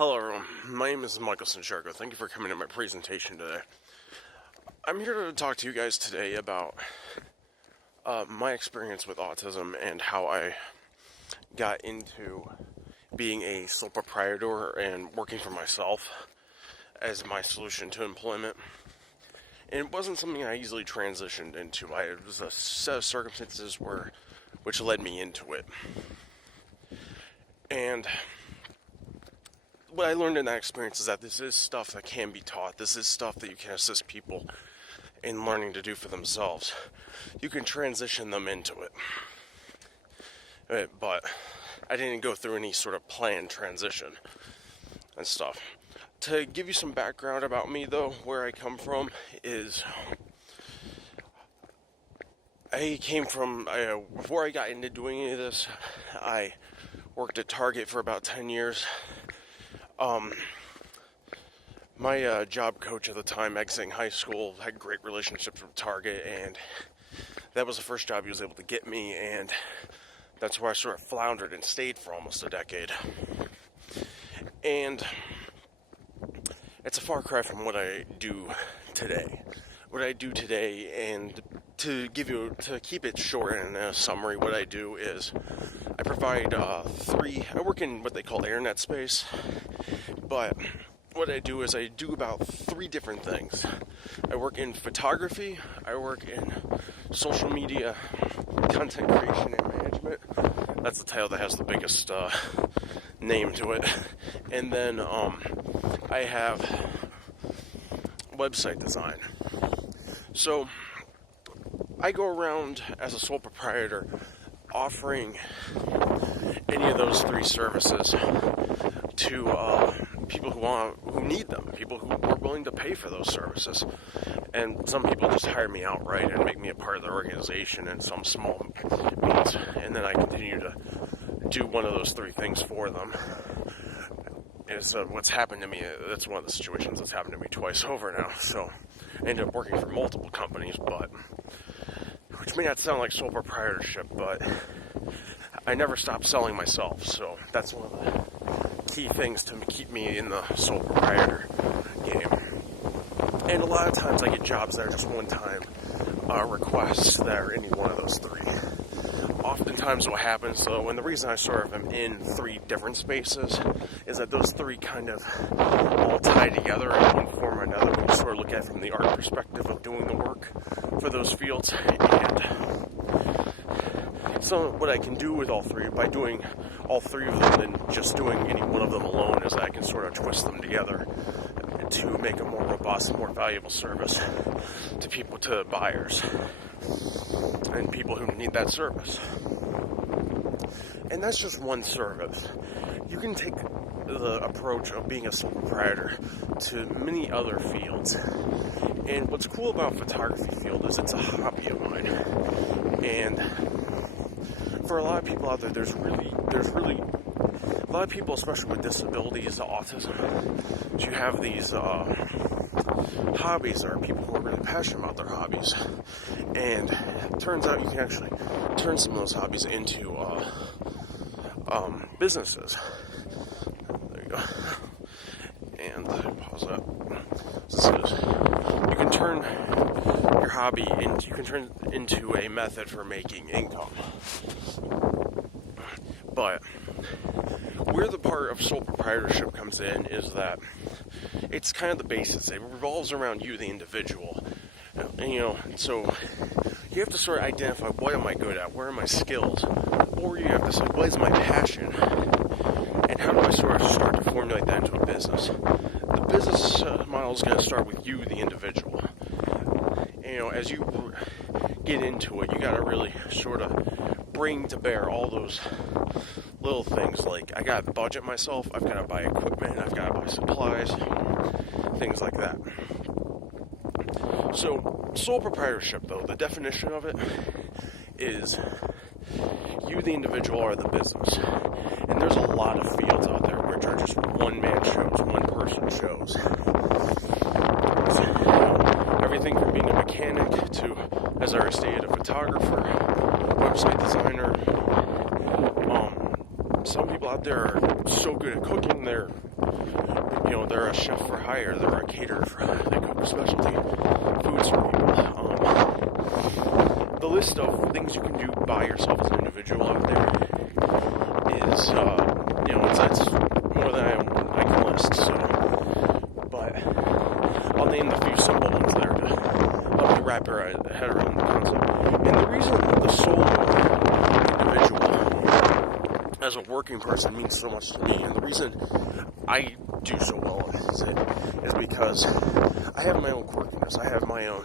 Hello everyone, my name is Michael Sincharco. Thank you for coming to my presentation today. I'm here to talk to you guys today about my experience with autism and how I got into being a sole proprietor and working for myself as my solution to employment. And it wasn't something I easily transitioned into. It was a set of circumstances which led me into it. And what I learned in that experience is that this is stuff that can be taught. This is stuff that you can assist people in learning to do for themselves. You can transition them into it. But I didn't go through any sort of planned transition and stuff. To give you some background about me, though, where I come from is before I got into doing any of this, I worked at Target for about 10 years. My job coach at the time, exiting high school, had great relationships with Target, and that was the first job he was able to get me, and that's where I sort of floundered and stayed for almost a decade. And it's a far cry from what I do today. What I do today, and to keep it short and a summary, what I do is I provide I work in what they call AirNet space, but what I do is I do about 3 different things. I work in photography, I work in social media, content creation and management. That's the title that has the biggest name to it. And then I have website design. So I go around as a sole proprietor offering any of those 3 services to people who need them, people who are willing to pay for those services. And some people just hire me outright and make me a part of their organization in some small means, and then I continue to do one of those 3 things for them. Is what's happened to me. That's one of the situations that's happened to me twice over now. So I ended up working for multiple companies, which may not sound like sole proprietorship, but I never stopped selling myself. So that's one of the key things to keep me in the sole proprietor game. And a lot of times I get jobs that are just one-time requests that are any one of those 3. Oftentimes what happens, though, and the reason I sort of am in 3 different spaces, is that those 3 kind of all tie together in one form or another when you sort of look at it from the art perspective of doing the work for those fields. And so what I can do with all 3, by doing all 3 of them and just doing any one of them alone, is I can sort of twist them together to make a more robust, more valuable service to buyers and people who need that service. And that's just one service. You can take the approach of being a sole proprietor to many other fields. And what's cool about photography field is it's a hobby of mine. And for a lot of people out there, there's really a lot of people, especially with disabilities, autism, you have these hobbies. There are people who are really passionate about their hobbies, and it turns out you can actually turn some of those hobbies into businesses. There you go. And pause that. You can turn your hobby into a method for making income. But where the part of sole proprietorship comes in is that it's kind of the basis. It revolves around you, the individual. So you have to sort of identify, what am I good at? Where are my skills? Or you have to say, what is my passion? And how do I sort of start to formulate that into a business? The business model is going to start with you, the individual. As you get into it, you got to really sort of bring to bear all those little things, like I got to budget myself, I've got to buy equipment, I've got to buy supplies, things like that. So, sole proprietorship, though, the definition of it is you, the individual, are the business. And there's a lot of fields out there which are just one-man shows, one-person shows. Everything from being a mechanic to, as I already stated, a photographer, website designer. Some people out there are so good at cooking. They're a chef for hire. They're a caterer for hire. They cook specialty foods for people. The list of things you can do by yourself as an individual out there is, it's more than I can list. So, but I'll name the few simple ones there to help you wrap your head around the concept. And the reason the solo individual as a working person means so much to me, and the reason I do so well at it is because I have my own quirkiness. I have my own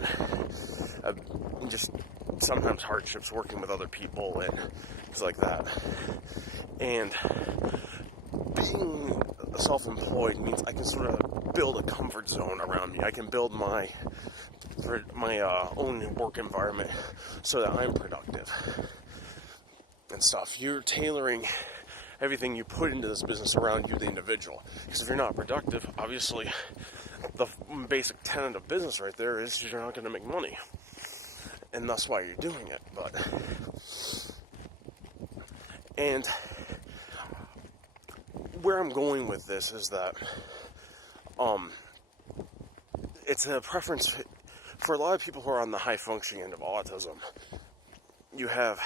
just sometimes hardships working with other people and things like that. And being self-employed means I can sort of build a comfort zone around me. I can build my own work environment so that I'm productive and stuff. You're tailoring everything you put into this business around you, the individual. Because if you're not productive, obviously, the basic tenet of business right there is you're not going to make money. And that's why you're doing it. And where I'm going with this is that it's a preference for a lot of people who are on the high functioning end of autism. You have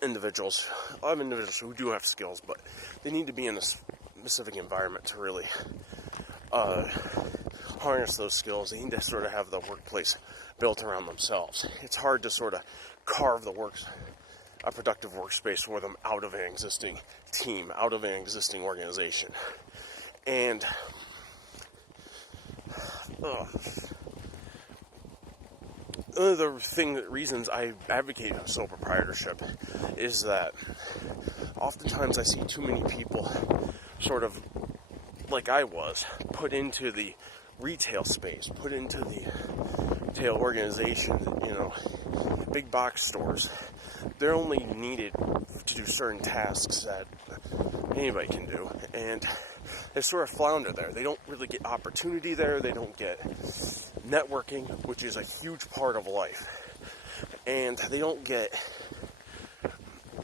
individuals, a lot of individuals who do have skills, but they need to be in a specific environment to really harness those skills. They need to sort of have the workplace built around themselves. It's hard to sort of carve a productive workspace for them out of an existing team, out of an existing organization. And one of the reasons I advocate sole proprietorship is that oftentimes I see too many people sort of like I was put into the retail space, put into the retail organization, big box stores. They're only needed to do certain tasks that anybody can do, and they sort of flounder there. They don't really get opportunity there. They don't get networking, which is a huge part of life, and they don't get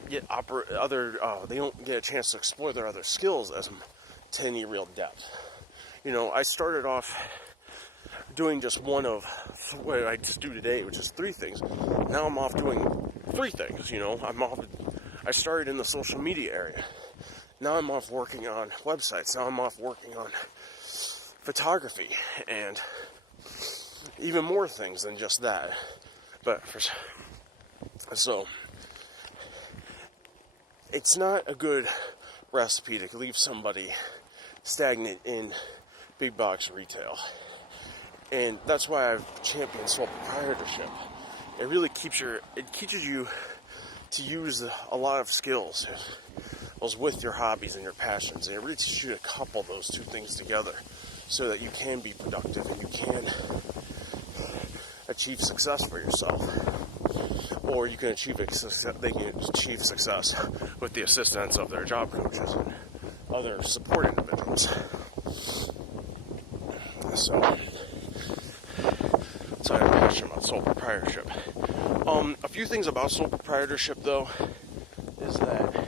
they don't get a chance to explore their other skills to any real depth. I started off doing just one of what I just do today, which is 3 things. Now I'm off doing 3 things. I started in the social media area. Now I'm off working on websites. Now I'm off working on photography and even more things than just that. So it's not a good recipe to leave somebody stagnant in big box retail. And that's why I've championed sole proprietorship. It really teaches you to use a lot of skills with your hobbies and your passions. And it really teaches you to couple those 2 things together so that you can be productive and you can achieve success for yourself. Or you can achieve success with the assistance of their job coaches and other support individuals. So I have a question about sole proprietorship. A few things about sole proprietorship, though, is that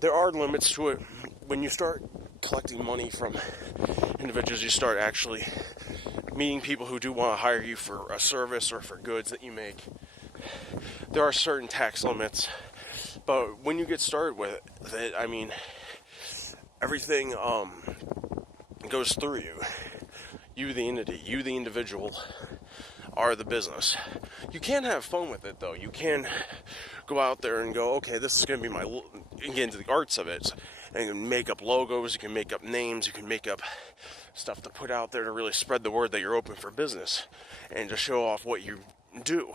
there are limits to it. When you start collecting money from individuals, you start actually meeting people who do want to hire you for a service or for goods that you make. There are certain tax limits, but when you get started with it, everything goes through you. You, the entity, you, the individual, are the business. You can have fun with it, though. You can go out there and go, okay, this is going to be get into the arts of it. And you can make up logos, you can make up names, you can make up stuff to put out there to really spread the word that you're open for business and to show off what you do.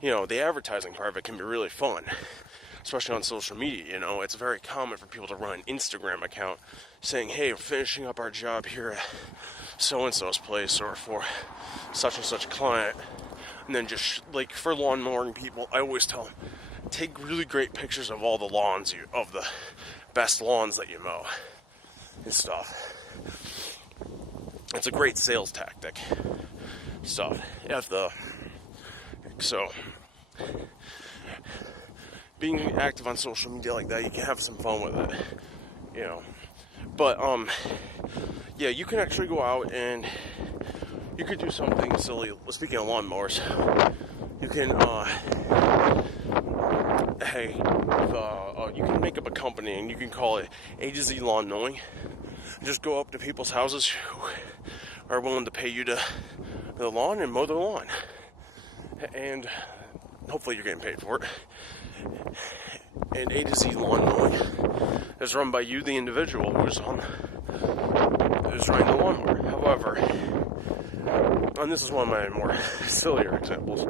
The advertising part of it can be really fun, especially on social media. It's very common for people to run an Instagram account saying, hey, we're finishing up our job here at so-and-so's place or for such and such client. And then just like for lawn mowing people, I always tell them, take really great pictures of all the lawns of the best lawns that you mow and stuff. It's a great sales tactic. being active on social media like that, you can have some fun with it, you know. But yeah, you can actually go out and you could do something silly. Speaking of lawnmowers, you can you can make up a company and you can call it A to Z Lawn Mowing. Just go up to people's houses who are willing to pay you to the lawn and mow their lawn, and hopefully you're getting paid for it. And A to Z Lawn Mowing is run by you, the individual who's riding the lawnmower. However, and this is one of my more sillier examples,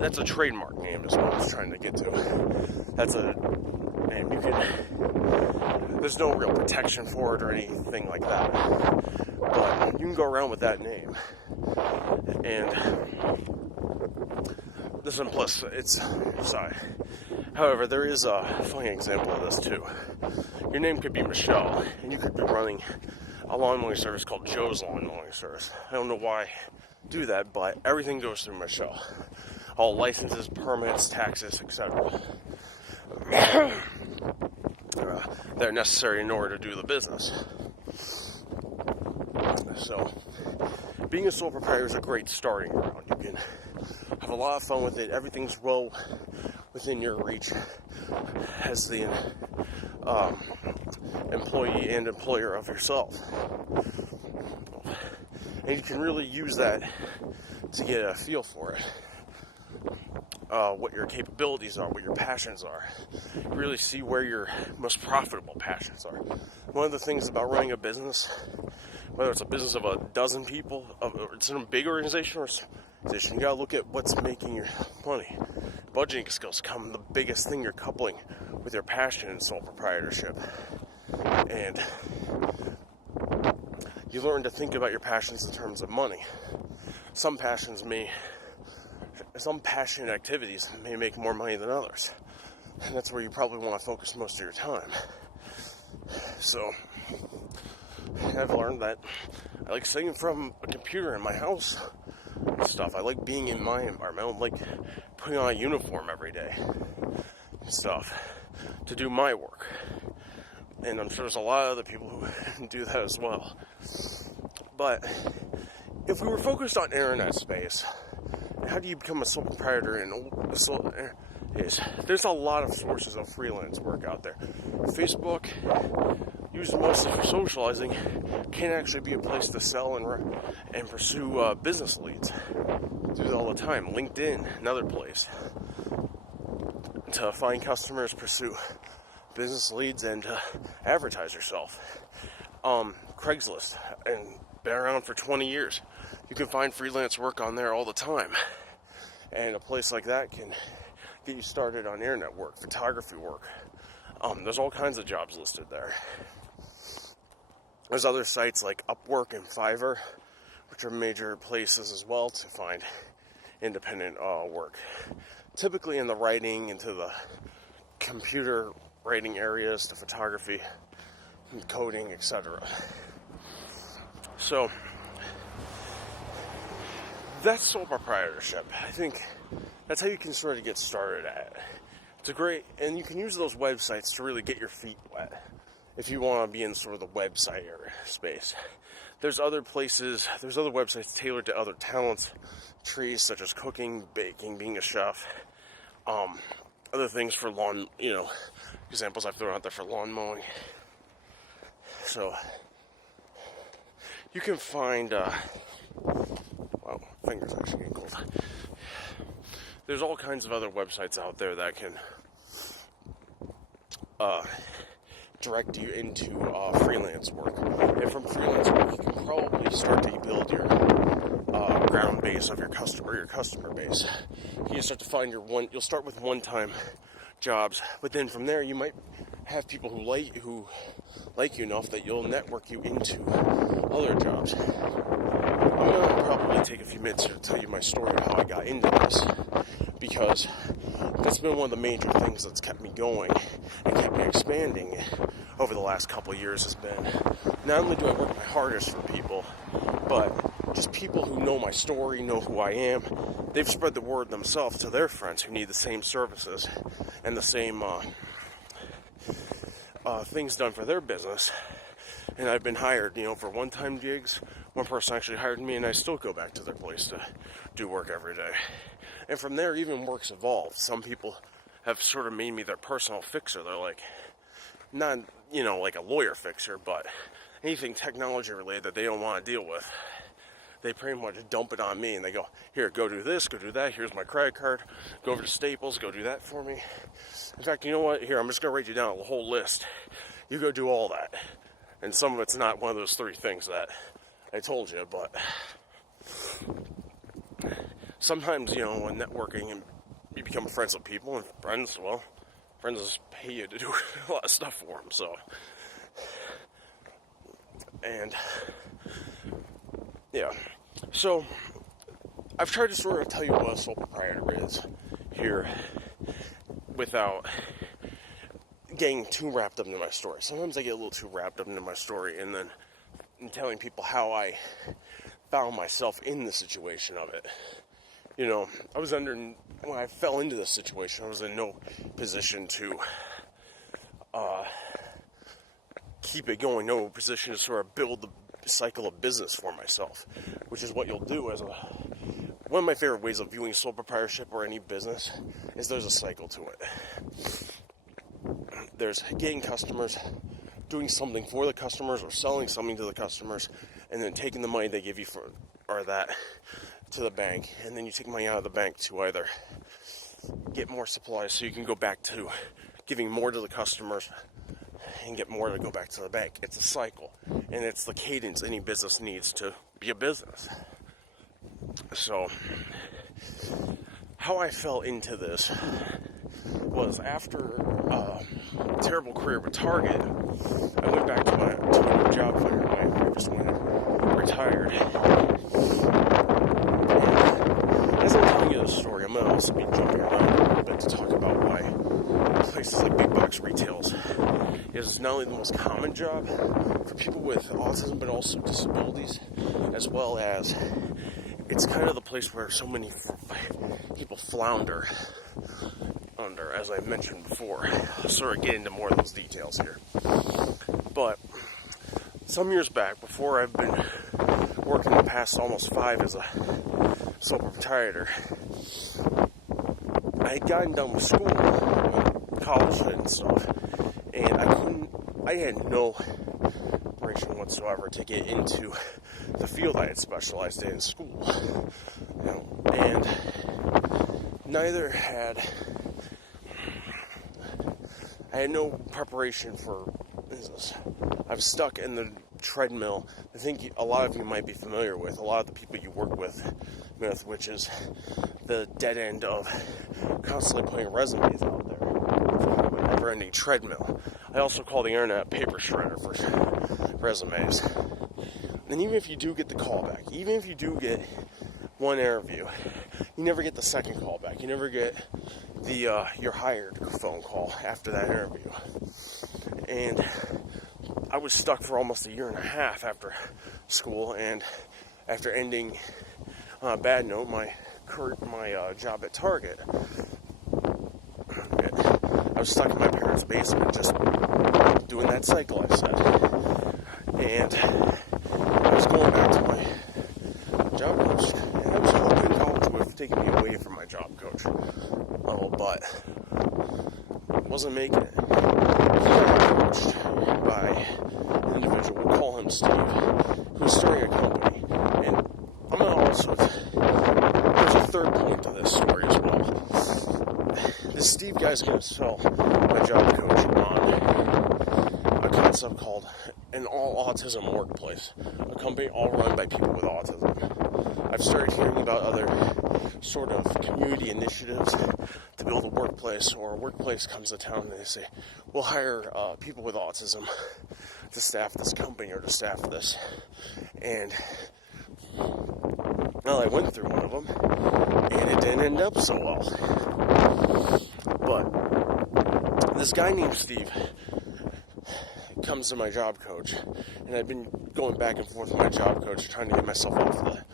that's a trademark name is what I was trying to get to. That's a name there's no real protection for it or anything like that. But you can go around with that name. And however, there is a funny example of this too. Your name could be Michelle, and you could be running a lawn mowing service called Joe's Lawn Mowing Service. I don't know why I do that, but everything goes through Michelle. All licenses, permits, taxes, etc. That are necessary in order to do the business. So, being a sole proprietor is a great starting ground. You can have a lot of fun with it. Everything's well within your reach as the employee and employer of yourself. And you can really use that to get a feel for it. What your capabilities are, what your passions are. Really see where your most profitable passions are. One of the things about running a business, whether it's a business of a dozen people, or it's in a big organization or organization, you gotta look at what's making your money. Budgeting skills become the biggest thing you're coupling with your passion in sole proprietorship. And you learn to think about your passions in terms of money. Some passionate activities may make more money than others. And that's where you probably want to focus most of your time. So, I've learned that I like sitting from a computer in my house and stuff. I like being in my environment. I don't like putting on a uniform every day and stuff to do my work. And I'm sure there's a lot of other people who do that as well. But if we were focused on internet space, how do you become a sole proprietor there's a lot of sources of freelance work out there. Facebook, used mostly for socializing, can actually be a place to sell and pursue business leads. Do that all the time. LinkedIn, another place to find customers, pursue business leads, and advertise yourself. Craigslist, and been around for 20 years. You can find freelance work on there all the time. And a place like that can get you started on internet work, photography work. There's all kinds of jobs listed there. There's other sites like Upwork and Fiverr, which are major places as well to find independent work. Typically in the writing, into the computer writing areas, to photography, coding, etc. So, that's sole proprietorship. I think that's how you can sort of get started at it. It's a great, and you can use those websites to really get your feet wet if you want to be in sort of the website area space. There's other websites tailored to other talents, trees such as cooking, baking, being a chef, other things for lawn, examples I've thrown out there for lawn mowing. So, you can find, wow, fingers actually getting cold. There's all kinds of other websites out there that can direct you into freelance work. And from freelance work, you can probably start to build your ground base of your customer base. You start to find you'll start with one-time jobs, but then from there you might have people who like you enough that you'll network you into other jobs. I'm going to probably take a few minutes to tell you my story of how I got into this, because that's been one of the major things that's kept me going and kept me expanding over the last couple of years. Has been, not only do I work my hardest for people, but just people who know my story, know who I am. They've spread the word themselves to their friends who need the same services, and the same things done for their business. And I've been hired, for one-time gigs. One person actually hired me, and I still go back to their place to do work every day. And from there, even work's evolved. Some people have sort of made me their personal fixer. They're like, not, like a lawyer fixer, but anything technology related that they don't want to deal with, they pretty much dump it on me, and they go, here, go do this, go do that, here's my credit card, go over to Staples, go do that for me. In fact, you know what, here, I'm just going to write you down a whole list. You go do all that. And some of it's not one of those three things that I told you, but sometimes, when networking and you become friends with people, and friends just pay you to do a lot of stuff for them, so. And, yeah. So, I've tried to sort of tell you what a sole proprietor is here without getting too wrapped up into my story. Sometimes I get a little too wrapped up into my story, and then telling people how I found myself in the situation of it. When I fell into this situation, I was in no position to keep it going, no position to sort of build the cycle of business for myself, which is what you'll do as one of my favorite ways of viewing sole proprietorship or any business is there's a cycle to it. There's getting customers, doing something for the customers, or selling something to the customers, and then taking the money they give you to the bank, and then you take money out of the bank to either get more supplies so you can go back to giving more to the customers and get more to go back to the bank. It's a cycle, and it's the cadence any business needs to be a business. So, how I fell into this was after a terrible career with Target, I went back to a job fair. My previous one, retired. And as I'm telling you this story, I'm going to also be jumping around a little bit to talk about why places like big box retails is not only the most common job for people with autism, but also disabilities, as well as it's kind of the place where so many people flounder under, as I mentioned before. I'll sort of get into more of those details here. But some years back, before I've been working the past almost 5 as a sole proprietor, I had gotten done with school, college and stuff, and I had no preparation whatsoever to get into the field I had specialized in school. And neither had I had no preparation for business. I was stuck in the treadmill. I think a lot of you might be familiar with, a lot of the people you work with, which is the dead end of constantly putting resumes out there. It's kind of a never-ending treadmill. I also call the internet a paper shredder for resumes. And even if you do get the callback, even if you do get one interview, you never get the second callback. You never get the you're hired phone call after that interview. And I was stuck for almost a year and a half after school, and after ending on a bad note, my job at Target, I was stuck in my parents' basement just doing that cycle I said. And I was going back to my job coach, and I was hoping college would have taken me away from my job coach level, but wasn't making it. He got coached by an individual, we'll call him Steve, who's starting a company. And I'm going to also, there's a third point to this story as well. This Steve guy's going to sell my job coach on a concept called an all-autism workplace, a company all run by people with autism. I've started hearing about other sort of community initiatives to build a workplace, or a workplace comes to town and they say, we'll hire people with autism to staff this company or to staff this. And well, I went through one of them, and it didn't end up so well. But this guy named Steve comes to my job coach, and I've been going back and forth with my job coach trying to get myself off the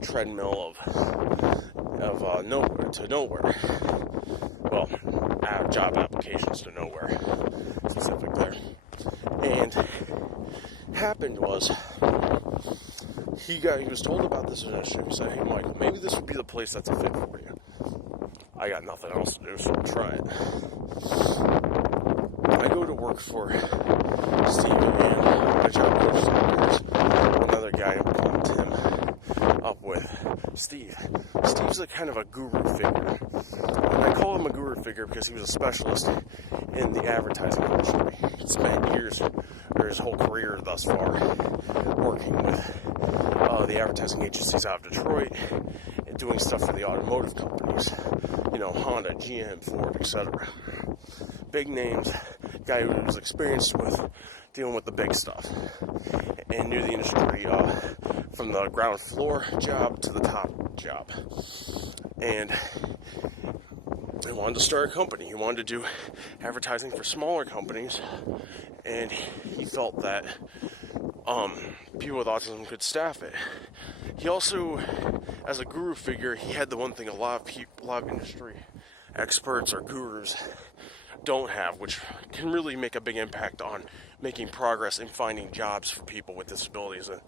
treadmill of nowhere to nowhere. Well, job applications to nowhere, specific there. And happened was, he was told about this initiative. He said, "Hey, Michael, maybe this would be the place that's a fit for you." I got nothing else to do, so I'll try it. I go to work for Steve and my job coach, another guy I'm Tim, up with Steve. Steve's a kind of a guru figure. And I call him a guru figure because he was a specialist in the advertising industry. He spent years, or his whole career thus far, working with the advertising agencies out of Detroit and doing stuff for the automotive companies. Honda, GM, Ford, etc. Big names, guy who was experienced with dealing with the big stuff and knew the industry from the ground floor job to the top job. And he wanted to start a company. He wanted to do advertising for smaller companies, and he felt that people with autism could staff it. He also, as a guru figure, he had the one thing a lot of industry experts or gurus don't have, which can really make a big impact on making progress in finding jobs for people with disabilities and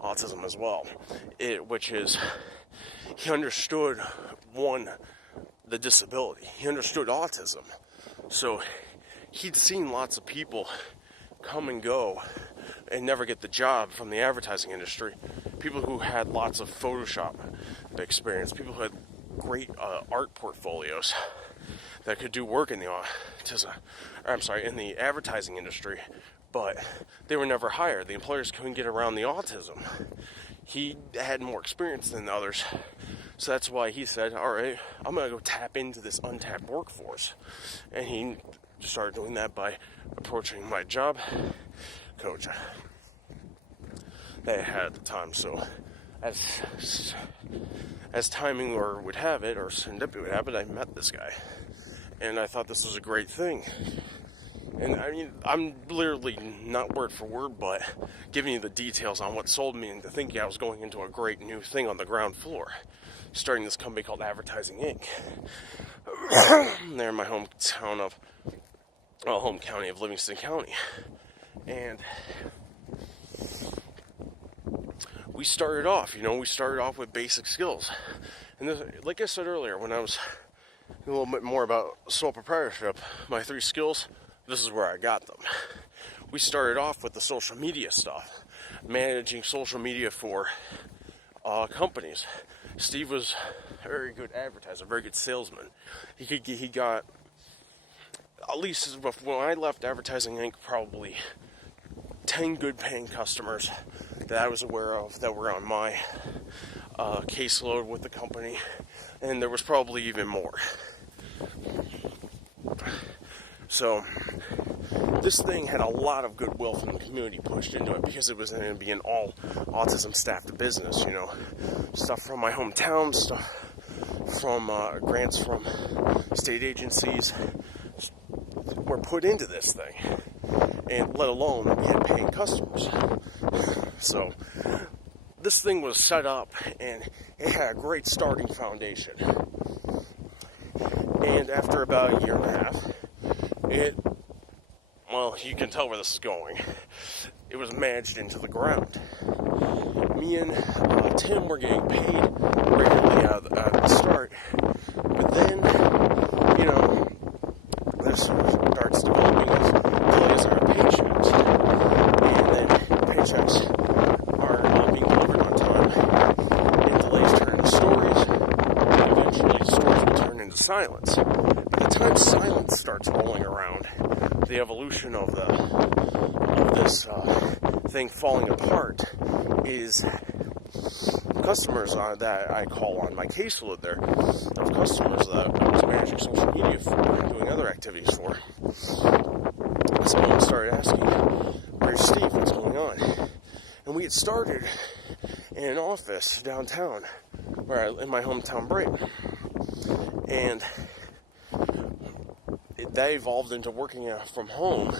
autism as well. Which is, he understood, the disability. He understood autism. So he'd seen lots of people come and go and never get the job from the advertising industry. People who had lots of Photoshop experience, people who had great art portfolios that could do work in the in the advertising industry, but they were never hired. The employers couldn't get around the autism. He had more experience than others, so that's why he said, "All right, I'm gonna go tap into this untapped workforce," and he started doing that by approaching my job coach that I had at the time. So as timing would have it, or serendipity would have it, I met this guy, and I thought this was a great thing. And I mean, I'm literally not word for word, but giving you the details on what sold me into thinking I was going into a great new thing on the ground floor, starting this company called Advertising Inc. There in my home county of Livingston County. And we started off with basic skills. And this, like I said earlier, when I was a little bit more about sole proprietorship, my 3 skills, this is where I got them. We started off with the social media stuff, managing social media for companies. Steve was a very good advertiser, very good salesman. He got, at least when I left Advertising Inc., probably 10 good paying customers that I was aware of that were on my caseload with the company, and there was probably even more. So this thing had a lot of goodwill from the community pushed into it, because it was going to be an all autism staffed business. Stuff from my hometown, stuff from grants from state agencies were put into this thing, and let alone we had paying customers. So this thing was set up, and it had a great starting foundation. And after about a year and a half, you can tell where this is going. It was managed into the ground. Me and Tim were getting paid regularly out of the start, but then, this starts developing as delays on our paychecks, and then paychecks are not being delivered on time, and delays turn into stories, and eventually stories will turn into silence. By the time silence starts rolling around, the evolution of this thing falling apart is customers that I call on my caseload there, of customers that I was managing social media for and doing other activities for. Someone started asking, "Where's Steve? What's going on?" And we had started in an office downtown, in my hometown, Brighton, and that evolved into working from home.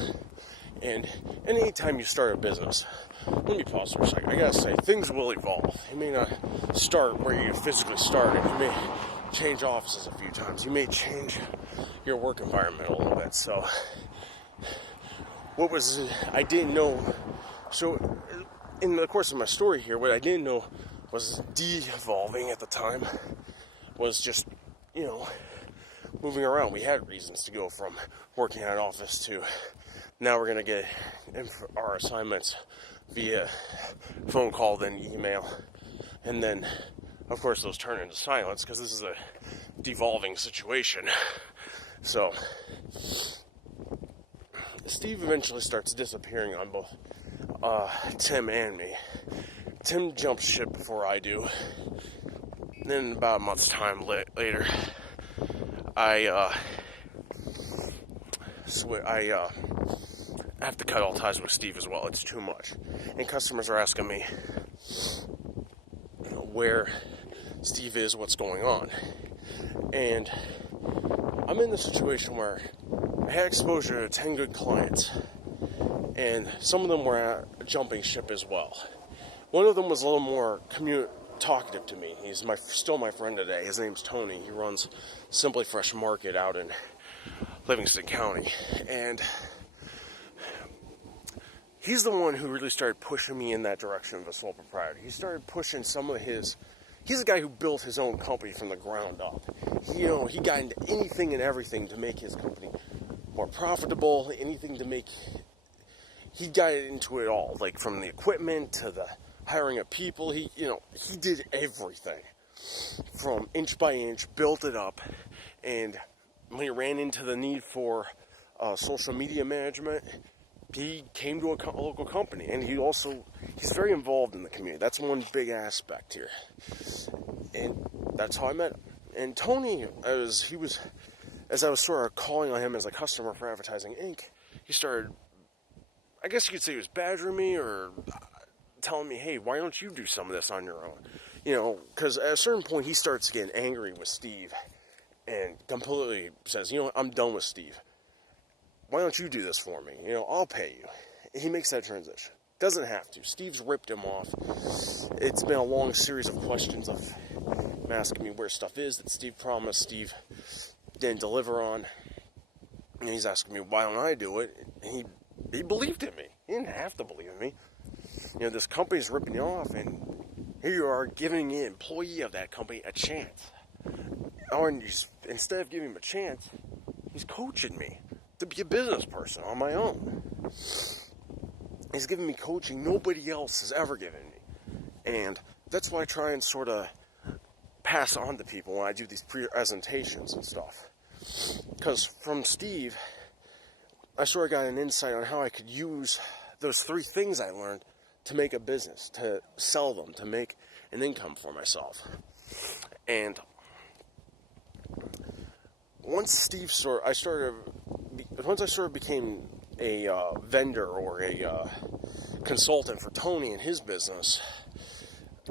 And anytime you start a business, let me pause for a second. I gotta say, things will evolve. You may not start where you physically started. You may change offices a few times. You may change your work environment a little bit. So I didn't know, so in the course of my story here, what I didn't know was devolving at the time was just, moving around. We had reasons to go from working at an office to now we're going to get our assignments via phone call, then email, and then, of course, those turn into silence because this is a devolving situation. So Steve eventually starts disappearing on both Tim and me. Tim jumps ship before I do. And then about a month's time later, I have to cut all ties with Steve as well. It's too much. And customers are asking me where Steve is, what's going on. And I'm in the situation where I had exposure to 10 good clients, and some of them were jumping ship as well. One of them was a little more talkative to me. He's still my friend today. His name's Tony. He runs Simply Fresh Market out in Livingston County. And he's the one who really started pushing me in that direction of a sole proprietor. He started pushing some of his... He's a guy who built his own company from the ground up. He got into anything and everything to make his company more profitable, anything to make... He got into it all, like from the equipment to the hiring of people. He did everything from inch by inch, built it up, and when he ran into the need for social media management, he came to a local company, and he's very involved in the community. That's one big aspect here, and that's how I met him. And Tony, as I was sort of calling on him as a customer for Advertising Inc., he started, I guess you could say he was badgering me or telling me, hey, why don't you do some of this on your own? Because at a certain point he starts getting angry with Steve and completely says, I'm done with Steve. Why don't you do this for me? I'll pay you. He makes that transition. Doesn't have to. Steve's ripped him off. It's been a long series of questions of him asking me where stuff is that Steve promised Steve didn't deliver on. And he's asking me, why don't I do it? And he believed in me. He didn't have to believe in me. This company's ripping you off, and here you are giving an employee of that company a chance. And instead of giving him a chance, he's coaching me to be a business person on my own. He's giving me coaching nobody else has ever given me. And that's what I try and sort of pass on to people when I do these presentations and stuff. Because from Steve, I sort of got an insight on how I could use those 3 things I learned to make a business, to sell them, to make an income for myself. And once I sort of became a vendor or a consultant for Tony and his business,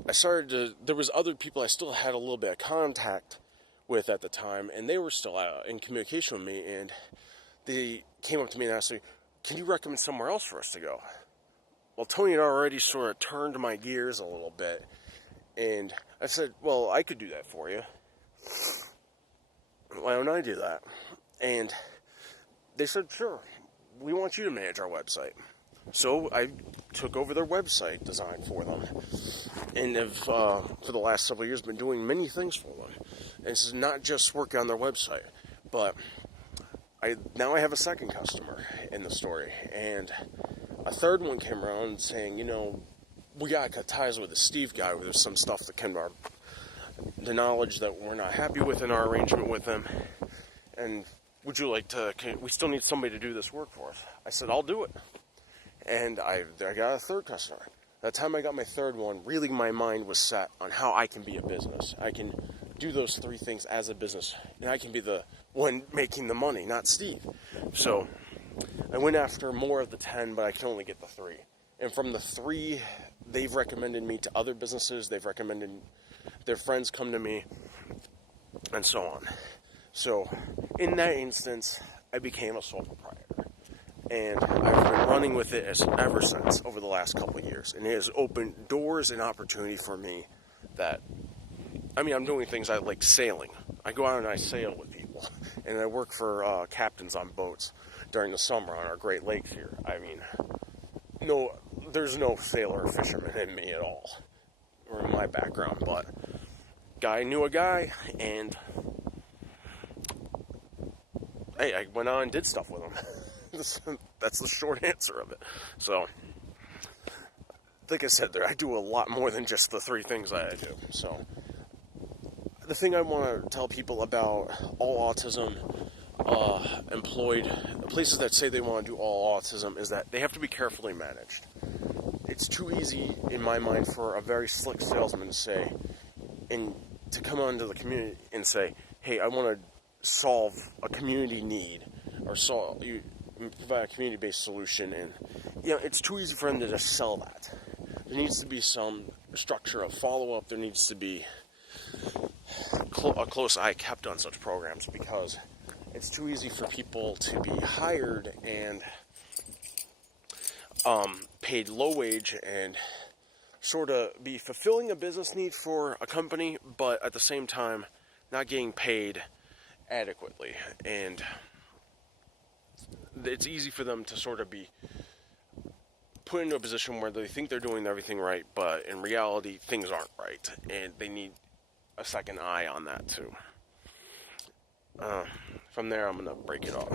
there was other people I still had a little bit of contact with at the time, and they were still in communication with me, and they came up to me and asked me, can you recommend somewhere else for us to go? Well, Tony had already sort of turned my gears a little bit, and I said, well, I could do that for you. Why don't I do that? And they said, sure, we want you to manage our website. So I took over their website design for them, and have, for the last several years, been doing many things for them. And this is not just working on their website, but now I have a second customer in the story, and a third one came around saying, we gotta cut ties with the Steve guy. There's some stuff that came to the knowledge that we're not happy with in our arrangement with him, and would you like to, we still need somebody to do this work for us. I said, I'll do it. And I got a third customer. By the time I got my third one, really my mind was set on how I can be a business. I can do those 3 things as a business, and I can be the one making the money, not Steve. So I went after more of the 10, but I can only get the 3. And from the 3, they've recommended me to other businesses. They've recommended their friends come to me, and so on. So in that instance, I became a sole proprietor, and I've been running with it ever since over the last couple of years. And it has opened doors and opportunity for me that, I'm doing things I like sailing. I go out and I sail with people. people, and I work for captains on boats during the summer on our Great Lakes here. I mean, no, there's no sailor or fisherman in me at all, or in my background, but guy knew a guy, and hey, I went on and did stuff with him. That's the short answer of it. So, like I said, I do a lot more than just the 3 things that I do. So, the thing I want to tell people about all autism employed places that say they want to do all autism is that they have to be carefully managed. It's too easy, in my mind, for a very slick salesman to say, and to come onto the community and say, hey, I want to solve a community need, or provide a community-based solution, and it's too easy for them to just sell that. There needs to be some structure of follow-up. There needs to be a close eye kept on such programs, because it's too easy for people to be hired and paid low wage and sort of be fulfilling a business need for a company, but at the same time not getting paid adequately. And it's easy for them to sort of be put into a position where they think they're doing everything right, but in reality things aren't right, and they need a second eye on that too. From there, I'm going to break it off.